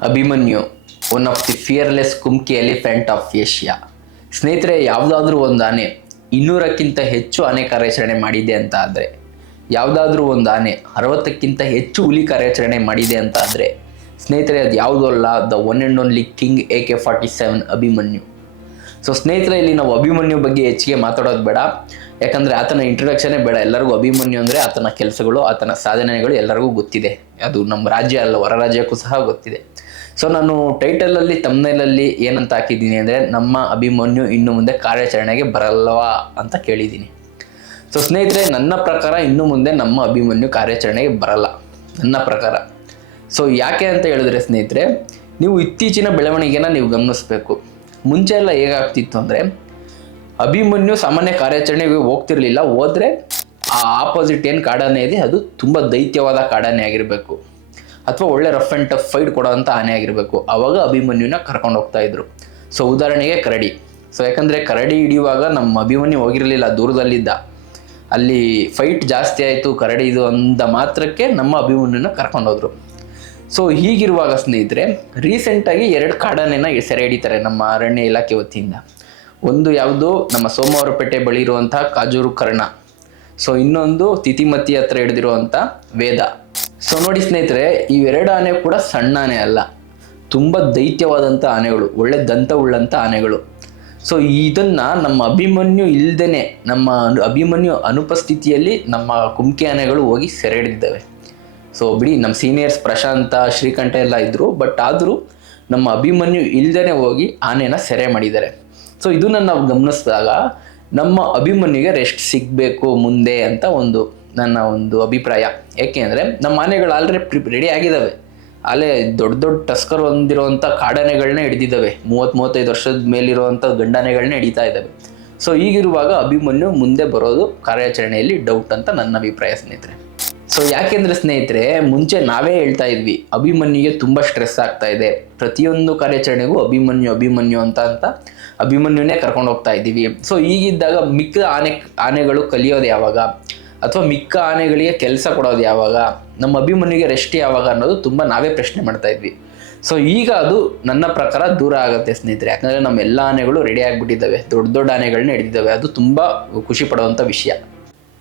Abhimanyu one of the fearless kumki elephant of Asia ಸ್ನೇಹಿತರೆ, ಯಾವುದಾದ್ರೂ ಒಂದು ಆನೆ ಇನ್ನೂರಕ್ಕಿಂತ ಹೆಚ್ಚು ಆನೆ ಕಾರ್ಯಾಚರಣೆ ಮಾಡಿದೆ ಅಂತ ಆದರೆ, ಯಾವುದಾದ್ರೂ ಒಂದು ಆನೆ ಅರವತ್ತಕ್ಕಿಂತ ಹೆಚ್ಚು ಹುಲಿ ಕಾರ್ಯಾಚರಣೆ ಮಾಡಿದೆ ಅಂತ ಆದರೆ, ಸ್ನೇಹಿತರೆ ಅದು ಯಾವುದೂ ಅಲ್ಲ the one and only king A K forty seven Abhimanyu. So ಸ್ನೇಹಿತರೆ, ಇಲ್ಲಿ ನಾವು ಅಭಿಮನ್ಯು ಬಗ್ಗೆ ಹೆಚ್ಚಿಗೆ ಮಾತಾಡೋದು ಬೇಡ. ಯಾಕಂದರೆ ಆತನ ಇಂಟ್ರೊಡಕ್ಷನೇ ಬೇಡ. ಎಲ್ಲರಿಗೂ ಅಭಿಮನ್ಯು ಅಂದರೆ ಆತನ ಕೆಲಸಗಳು, ಆತನ ಸಾಧನೆಗಳು ಎಲ್ಲರಿಗೂ ಗೊತ್ತಿದೆ. ಅದು ನಮ್ಮ ರಾಜ್ಯ ಅಲ್ಲ ಹೊರ ರಾಜ್ಯಕ್ಕೂ ಸಹ ಗೊತ್ತಿದೆ. ಸೊ ನಾನು ಟೈಟಲಲ್ಲಿ ತಮ್ಮನೇಲಲ್ಲಿ ಏನಂತ ಹಾಕಿದ್ದೀನಿ ಅಂದರೆ, ನಮ್ಮ ಅಭಿಮನ್ಯು ಇನ್ನು ಮುಂದೆ ಕಾರ್ಯಾಚರಣೆಗೆ ಬರಲ್ಲವಾ ಅಂತ ಕೇಳಿದ್ದೀನಿ. ಸೊ ಸ್ನೇಹಿತರೆ, ನನ್ನ ಪ್ರಕಾರ ಇನ್ನು ಮುಂದೆ ನಮ್ಮ ಅಭಿಮನ್ಯು ಕಾರ್ಯಾಚರಣೆಗೆ ಬರಲ್ಲ. ನನ್ನ ಪ್ರಕಾರ. ಸೊ ಯಾಕೆ ಅಂತ ಹೇಳಿದ್ರೆ ಸ್ನೇಹಿತರೆ, ನೀವು ಇತ್ತೀಚಿನ ಬೆಳವಣಿಗೆನ ನೀವು ಗಮನಿಸಬೇಕು. ಮುಂಚೆ ಎಲ್ಲ ಹೇಗಾಗ್ತಿತ್ತು ಅಂದರೆ ಅಭಿಮನ್ಯು ಸಾಮಾನ್ಯ ಕಾರ್ಯಾಚರಣೆಗೆ ಹೋಗ್ತಿರ್ಲಿಲ್ಲ, ಹೋದರೆ ಆ ಆಪೋಸಿಟ್ ಏನು ಕಾಡಾನೆ ಇದೆ, ಅದು ತುಂಬ ದೈತ್ಯವಾದ ಕಾಡಾನೆ ಆಗಿರಬೇಕು. ಅಥವಾ ಒಳ್ಳೆ ರಫ್ ಆ್ಯಂಡ್ ಟಫ್ ಫೈಟ್ ಕೊಡೋವಂಥ ಆನೆ ಆಗಿರಬೇಕು. ಅವಾಗ ಅಭಿಮನ್ಯುನ ಕರ್ಕೊಂಡು ಹೋಗ್ತಾ ಇದ್ರು. ಸೊ ಉದಾಹರಣೆಗೆ ಕರಡಿ. ಸೊ ಯಾಕಂದರೆ ಕರಡಿ ಹಿಡಿಯುವಾಗ ನಮ್ಮ ಅಭಿಮನ್ಯು ಹೋಗಿರಲಿಲ್ಲ, ದೂರದಲ್ಲಿದ್ದ. ಅಲ್ಲಿ ಫೈಟ್ ಜಾಸ್ತಿ ಆಯಿತು, ಕರಡಿ ಇದು ಅಂದ ಮಾತ್ರಕ್ಕೆ ನಮ್ಮ ಅಭಿಮನ್ಯುನ ಕರ್ಕೊಂಡೋದ್ರು ಸೊ ಹೀಗಿರುವಾಗ ಸ್ನೇಹಿತರೆ ರೀಸೆಂಟಾಗಿ ಎರಡು ಕಾಡಾನೆನ ಸೆರೆ ಹಿಡಿತಾರೆ ನಮ್ಮ ಅರಣ್ಯ ಇಲಾಖೆ ವತಿಯಿಂದ. ಒಂದು ಯಾವುದು ನಮ್ಮ ಸೋಮವಾರಪೇಟೆ ಬಳಿ ಇರುವಂತಹ ಕಾಜೂರು ಕರ್ಣ. ಸೊ ಇನ್ನೊಂದು ತಿತಿಮತಿ ಹತ್ರ ಹಿಡಿದಿರುವಂಥ ವೇದ. ಸೊ ನೋಡಿ ಸ್ನೇಹಿತರೆ, ಇವೆರಡು ಆನೆ ಕೂಡ ಸಣ್ಣ ಆನೆ ಅಲ್ಲ. ತುಂಬ ದೈತ್ಯವಾದಂಥ ಆನೆಗಳು, ಒಳ್ಳೆ ದಂತ ಉಳ್ಳಂಥ ಆನೆಗಳು. ಸೊ ಇದನ್ನ ನಮ್ಮ ಅಭಿಮನ್ಯು ಇಲ್ದೇನೆ, ನಮ್ಮ ಅಭಿಮನ್ಯು ಅನುಪಸ್ಥಿತಿಯಲ್ಲಿ ನಮ್ಮ ಕುಮ್ಕಿ ಆನೆಗಳು ಹೋಗಿ ಸೆರೆ ಹಿಡಿದಿದ್ದಾವೆ. ಸೊ ಬಿಡಿ ನಮ್ಮ ಸೀನಿಯರ್ಸ್ ಪ್ರಶಾಂತ, ಶ್ರೀಕಂಠ ಎಲ್ಲ ಇದ್ದರು ಬಟ್ ಆದರೂ ನಮ್ಮ ಅಭಿಮನ್ಯು ಇಲ್ಲದೇ ಹೋಗಿ ಆನೆನ ಸೆರೆ ಮಾಡಿದ್ದಾರೆ. ಸೊ ಇದು ನಾವು ಗಮನಿಸಿದಾಗ ನಮ್ಮ ಅಭಿಮನ್ಯುಗೆ ರೆಸ್ಟ್ ಸಿಗಬೇಕು ಮುಂದೆ ಅಂತ ಒಂದು ನನ್ನ ಒಂದು ಅಭಿಪ್ರಾಯ. ಏಕೆಂದರೆ ನಮ್ಮ ಆನೆಗಳು ಆಲ್ರೆಡಿ ರೆಡಿ ಆಗಿದ್ದಾವೆ ಅಲ್ಲೇ ದೊಡ್ಡ ದೊಡ್ಡ ಟಸ್ಕರ್ ಹೊಂದಿರುವಂಥ ಕಾಡಾನೆಗಳನ್ನ ಹಿಡಿದಿದ್ದಾವೆ ಮೂವತ್ತು ಮೂವತ್ತೈದು ವರ್ಷದ ಮೇಲಿರುವಂಥ ಗಂಡಾನೆಗಳನ್ನ ಹಿಡಿತಾ ಇದ್ದಾವೆ ಸೊ ಈಗಿರುವಾಗ ಅಭಿಮನ್ಯು ಮುಂದೆ ಬರೋದು ಕಾರ್ಯಾಚರಣೆಯಲ್ಲಿ ಡೌಟ್ ಅಂತ ನನ್ನ ಅಭಿಪ್ರಾಯ ಸ್ನೇಹಿತರೆ. ಸೊ ಯಾಕೆಂದ್ರೆ ಸ್ನೇಹಿತರೆ, ಮುಂಚೆ ನಾವೇ ಹೇಳ್ತಾ ಇದ್ವಿ, ಅಭಿಮನ್ಯುಗೆ ತುಂಬ ಸ್ಟ್ರೆಸ್ ಆಗ್ತಾ ಇದೆ. ಪ್ರತಿಯೊಂದು ಕಾರ್ಯಾಚರಣೆಗೂ ಅಭಿಮನ್ಯು ಅಭಿಮನ್ಯು ಅಂತ ಅಂತ ಅಭಿಮನ್ಯುನೇ ಕರ್ಕೊಂಡು ಹೋಗ್ತಾ ಇದ್ದೀವಿ. ಸೊ ಈಗಿದ್ದಾಗ ಮಿಕ್ಕ ಆನೆ, ಆನೆಗಳು ಕಲಿಯೋದು ಯಾವಾಗ? ಅಥವಾ ಮಿಕ್ಕ ಆನೆಗಳಿಗೆ ಕೆಲಸ ಕೊಡೋದು ಯಾವಾಗ? ನಮ್ಮ ಅಭಿಮನ್ಯುಗೆ ರೆಸ್ಟ್ ಯಾವಾಗ ಅನ್ನೋದು ತುಂಬ ನಾವೇ ಪ್ರಶ್ನೆ ಮಾಡ್ತಾ ಇದ್ವಿ. ಸೊ ಈಗ ಅದು ನನ್ನ ಪ್ರಕಾರ ದೂರ ಆಗುತ್ತೆ ಸ್ನೇಹಿತರೆ. ಯಾಕಂದರೆ ನಮ್ಮ ಎಲ್ಲ ಆನೆಗಳು ರೆಡಿ ಆಗಿಬಿಟ್ಟಿದ್ದಾವೆ. ದೊಡ್ಡ ದೊಡ್ಡ ಆನೆಗಳನ್ನ ಹಿಡಿದಿದ್ದಾವೆ. ಅದು ತುಂಬ ಖುಷಿ ಪಡುವಂಥ ವಿಷಯ.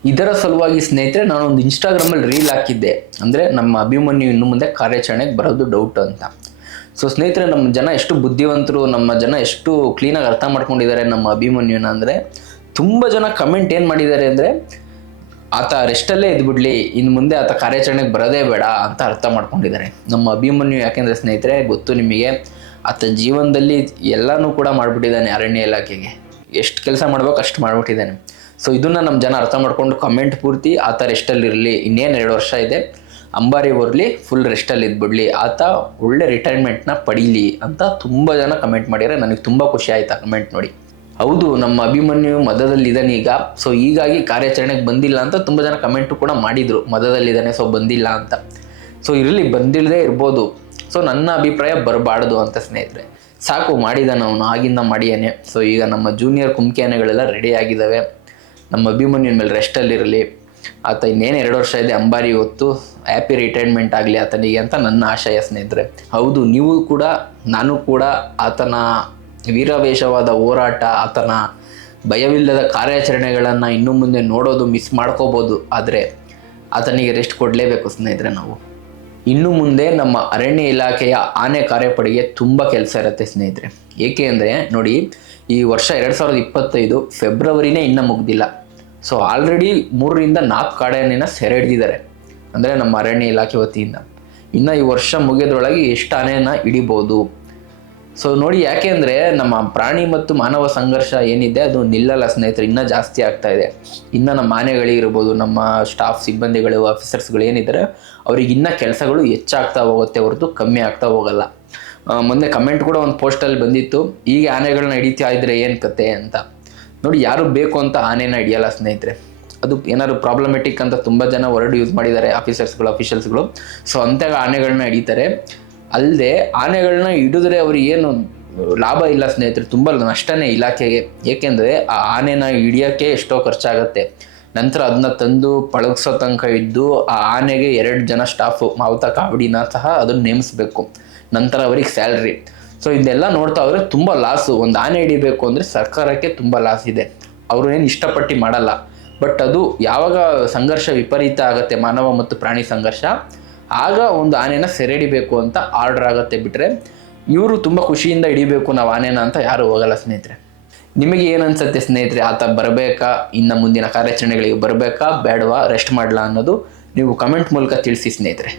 ಇದರ ಸಲುವಾಗಿ ಸ್ನೇಹಿತರೆ, ನಾನು ಒಂದು ಇನ್ಸ್ಟಾಗ್ರಾಮಲ್ಲಿ ರೀಲ್ ಹಾಕಿದ್ದೆ. ಅಂದರೆ ನಮ್ಮ ಅಭಿಮನ್ಯು ಇನ್ನು ಮುಂದೆ ಕಾರ್ಯಾಚರಣೆಗೆ ಬರೋದು ಡೌಟ್ ಅಂತ. ಸೊ ಸ್ನೇಹಿತರೆ, ನಮ್ಮ ಜನ ಎಷ್ಟು ಬುದ್ಧಿವಂತರು, ನಮ್ಮ ಜನ ಎಷ್ಟು ಕ್ಲೀನಾಗಿ ಅರ್ಥ ಮಾಡ್ಕೊಂಡಿದ್ದಾರೆ ನಮ್ಮ ಅಭಿಮನ್ಯುನ ಅಂದರೆ, ತುಂಬ ಜನ ಕಮೆಂಟ್ ಏನು ಮಾಡಿದ್ದಾರೆ ಅಂದರೆ, ಆತ ರೆಸ್ಟಲ್ಲೇ ಇದ್ಬಿಡ್ಲಿ, ಇನ್ನು ಮುಂದೆ ಆತ ಕಾರ್ಯಾಚರಣೆಗೆ ಬರೋದೇ ಬೇಡ ಅಂತ ಅರ್ಥ ಮಾಡ್ಕೊಂಡಿದ್ದಾರೆ. ನಮ್ಮ ಅಭಿಮನ್ಯು ಯಾಕೆಂದರೆ ಸ್ನೇಹಿತರೆ, ಗೊತ್ತು ನಿಮಗೆ, ಆತ ಜೀವನದಲ್ಲಿ ಎಲ್ಲನೂ ಕೂಡ ಮಾಡಿಬಿಟ್ಟಿದ್ದಾನೆ ಅರಣ್ಯ ಇಲಾಖೆಗೆ. ಎಷ್ಟು ಕೆಲಸ ಮಾಡ್ಬೇಕು ಅಷ್ಟು ಮಾಡಿಬಿಟ್ಟಿದ್ದಾನೆ. ಸೊ ಇದನ್ನ ನಮ್ಮ ಜನ ಅರ್ಥ ಮಾಡ್ಕೊಂಡು ಕಮೆಂಟ್ ಪೂರ್ತಿ ಆತ ರೆಸ್ಟಲ್ಲಿ ಇರಲಿ. ಇನ್ನೇನು ಎರಡು ವರ್ಷ ಇದೆ. ಅಂಬಾರಿ ಬರಲಿ ಫುಲ್ ರೆಸ್ಟಲ್ಲಿ ಇದ್ಬಿಡಲಿ. ಆತ ಒಳ್ಳೆ ರಿಟೈರ್ಮೆಂಟ್ನ ಪಡೀಲಿ ಅಂತ ತುಂಬ ಜನ ಕಮೆಂಟ್ ಮಾಡಿದರೆ ನನಗೆ ತುಂಬ ಖುಷಿ ಆಯ್ತು ಕಮೆಂಟ್ ನೋಡಿ. ಹೌದು, ನಮ್ಮ ಅಭಿಮನ್ಯು ಮದದಲ್ಲಿದ್ದಾನೆ ಈಗ. ಸೊ ಹೀಗಾಗಿ ಕಾರ್ಯಾಚರಣೆಗೆ ಬಂದಿಲ್ಲ ಅಂತ ತುಂಬ ಜನ ಕಮೆಂಟು ಕೂಡ ಮಾಡಿದರು. ಮದದಲ್ಲಿದ್ದಾನೆ ಸೊ ಬಂದಿಲ್ಲ ಅಂತ. ಸೊ ಇರಲಿ ಬಂದಿಲ್ಲದೆ ಇರ್ಬೋದು. ಸೊ ನನ್ನ ಅಭಿಪ್ರಾಯ ಬರಬಾರ್ದು ಅಂತ ಸ್ನೇಹಿತರೆ. ಸಾಕು, ಮಾಡಿದಾನೆ ಅವನು. ಆಗಿಂದ ಮಾಡಿಯಾನೆ. ಸೊ ಈಗ ನಮ್ಮ ಜೂನಿಯರ್ ಕುಮ್ಕಿ ರೆಡಿ ಆಗಿದ್ದಾವೆ ನಮ್ಮ ಅಭಿಮನ್ಯನ ಮೇಲೆ ರೆಸ್ಟಲ್ಲಿರಲಿ ಆತ ಇನ್ನೇನು ಎರಡು ವರ್ಷ ಇದೆ ಅಂಬಾರಿ ಹೊತ್ತು ಹ್ಯಾಪಿ ರಿಟೈರ್ಮೆಂಟ್ ಆಗಲಿ ಆತನಿಗೆ ಅಂತ ನನ್ನ ಆಶಯ ಸ್ನೇಹಿತರೆ. ಹೌದು, ನೀವು ಕೂಡ, ನಾನು ಕೂಡ ಆತನ ವೀರಾವೇಶವಾದ ಹೋರಾಟ, ಆತನ ಭಯವಿಲ್ಲದ ಕಾರ್ಯಾಚರಣೆಗಳನ್ನು ಇನ್ನು ಮುಂದೆ ನೋಡೋದು ಮಿಸ್ ಮಾಡ್ಕೋಬೋದು. ಆದರೆ ಆತನಿಗೆ ರೆಸ್ಟ್ ಕೊಡಲೇಬೇಕು ಸ್ನೇಹಿತರೆ ನಾವು. ಇನ್ನು ಮುಂದೆ ನಮ್ಮ ಅರಣ್ಯ ಇಲಾಖೆಯ ಆನೆ ಕಾರ್ಯಪಡೆಗೆ ತುಂಬ ಕೆಲಸ ಇರುತ್ತೆ ಸ್ನೇಹಿತರೆ. ಏಕೆ ಅಂದರೆ ನೋಡಿ, ಈ ವರ್ಷ ಎರಡು ಸಾವಿರದ ಇಪ್ಪತ್ತೈದು ಫೆಬ್ರವರಿನೇ ಇನ್ನೂ ಮುಗ್ದಿಲ್ಲ. ಸೊ ಆಲ್ರೆಡಿ ಮೂರರಿಂದ ನಾಲ್ಕು ಕಾಡಾನೆನ ಸೆರೆ ಹಿಡಿದಿದ್ದಾರೆ. ಅಂದರೆ ನಮ್ಮ ಅರಣ್ಯ ಇಲಾಖೆ ವತಿಯಿಂದ. ಇನ್ನು ಈ ವರ್ಷ ಮುಗಿಯೋದ್ರೊಳಗೆ ಎಷ್ಟು ಆನೆನ ಹಿಡಿಬೋದು? ಸೊ ನೋಡಿ ಯಾಕೆ ಅಂದರೆ ನಮ್ಮ ಪ್ರಾಣಿ ಮತ್ತು ಮಾನವ ಸಂಘರ್ಷ ಏನಿದೆ, ಅದು ನಿಲ್ಲಲ್ಲ ಸ್ನೇಹಿತರು, ಇನ್ನೂ ಜಾಸ್ತಿ ಆಗ್ತಾ ಇದೆ. ಇನ್ನು ನಮ್ಮ ಆನೆಗಳಿರ್ಬೋದು ನಮ್ಮ ಸ್ಟಾಫ್ ಸಿಬ್ಬಂದಿಗಳು ಆಫೀಸರ್ಸ್ಗಳು ಏನಿದ್ದಾರೆ, ಅವ್ರಿಗೆ ಇನ್ನೂ ಕೆಲಸಗಳು ಹೆಚ್ಚಾಗ್ತಾ ಹೋಗುತ್ತೆ ಹೊರತು ಕಮ್ಮಿ ಆಗ್ತಾ ಹೋಗಲ್ಲ. ಮೊನ್ನೆ ಕಮೆಂಟ್ ಕೂಡ ಒಂದು ಪೋಸ್ಟಲ್ಲಿ ಬಂದಿತ್ತು ಈಗ ಆನೆಗಳನ್ನ ಹಿಡಿತಾ ಇದ್ರೆ ಏನು ಕತೆ ಅಂತ. ನೋಡಿ, ಯಾರು ಬೇಕು ಅಂತ ಆನೆನ ಹಿಡಿಯಲ್ಲ ಸ್ನೇಹಿತರೆ. ಅದು ಏನಾದ್ರು ಪ್ರಾಬ್ಲಮೆಟಿಕ್ ಅಂತ ತುಂಬ ಜನ ವರ್ಡ್ ಯೂಸ್ ಮಾಡಿದ್ದಾರೆ ಆಫೀಸರ್ಸ್ಗಳು ಅಫಿಷಿಯಲ್ಸ್ಗಳು ಸೊ ಅಂತಾಗ ಆನೆಗಳನ್ನ ಹಿಡಿತಾರೆ. ಅಲ್ಲದೆ ಆನೆಗಳನ್ನ ಹಿಡಿದ್ರೆ ಅವ್ರಿಗೆ ಏನು ಲಾಭ ಇಲ್ಲ ಸ್ನೇಹಿತರೆ, ತುಂಬ ನಷ್ಟನೇ ಇಲಾಖೆಗೆ. ಏಕೆಂದರೆ ಆ ಆನೆನ ಹಿಡಿಯೋಕ್ಕೆ ಎಷ್ಟೋ ಖರ್ಚಾಗತ್ತೆ. ನಂತರ ಅದನ್ನ ತಂದು ಪಳಗಿಸೋ ತನಕ ಇದ್ದು ಆ ಆನೆಗೆ ಎರಡು ಜನ ಸ್ಟಾಫು ಮಾವುತ, ಕಾವಡಿನ ಸಹ ಅದನ್ನು ನೇಮಿಸ್ಬೇಕು. ನಂತರ ಅವ್ರಿಗೆ ಸ್ಯಾಲ್ರಿ ಸೊ ಇದೆಲ್ಲ ನೋಡ್ತಾ ಹೋದ್ರೆ ತುಂಬ ಲಾಸು ಒಂದು ಆನೆ ಹಿಡಿಬೇಕು ಅಂದರೆ ಸರ್ಕಾರಕ್ಕೆ ತುಂಬ ಲಾಸ್ ಇದೆ. ಅವರು ಏನು ಇಷ್ಟಪಟ್ಟು ಮಾಡಲ್ಲ. ಬಟ್ ಅದು ಯಾವಾಗ ಸಂಘರ್ಷ ವಿಪರೀತ ಆಗುತ್ತೆ, ಮಾನವ ಮತ್ತು ಪ್ರಾಣಿ ಸಂಘರ್ಷ, ಆಗ ಒಂದು ಆನೆನ ಸೆರೆ ಹಿಡಿಬೇಕು ಅಂತ ಆರ್ಡರ್ ಆಗುತ್ತೆ ಬಿಟ್ಟರೆ ಇವರು ತುಂಬ ಖುಷಿಯಿಂದ ಹಿಡಿಬೇಕು ನಾವು ಆನೆನ ಅಂತ ಯಾರು ಹೋಗಲ್ಲ ಸ್ನೇಹಿತರೆ. ನಿಮಗೆ ಏನು ಅನ್ಸುತ್ತೆ ಸ್ನೇಹಿತರೆ? ಆತ ಬರಬೇಕಾ? ಇನ್ನು ಮುಂದಿನ ಕಾರ್ಯಾಚರಣೆಗಳಿಗೆ ಬರಬೇಕಾ? ಬೇಡವಾ? ರೆಸ್ಟ್ ಮಾಡಲಾ ಅನ್ನೋದು ನೀವು ಕಮೆಂಟ್ ಮೂಲಕ ತಿಳಿಸಿ ಸ್ನೇಹಿತರೆ.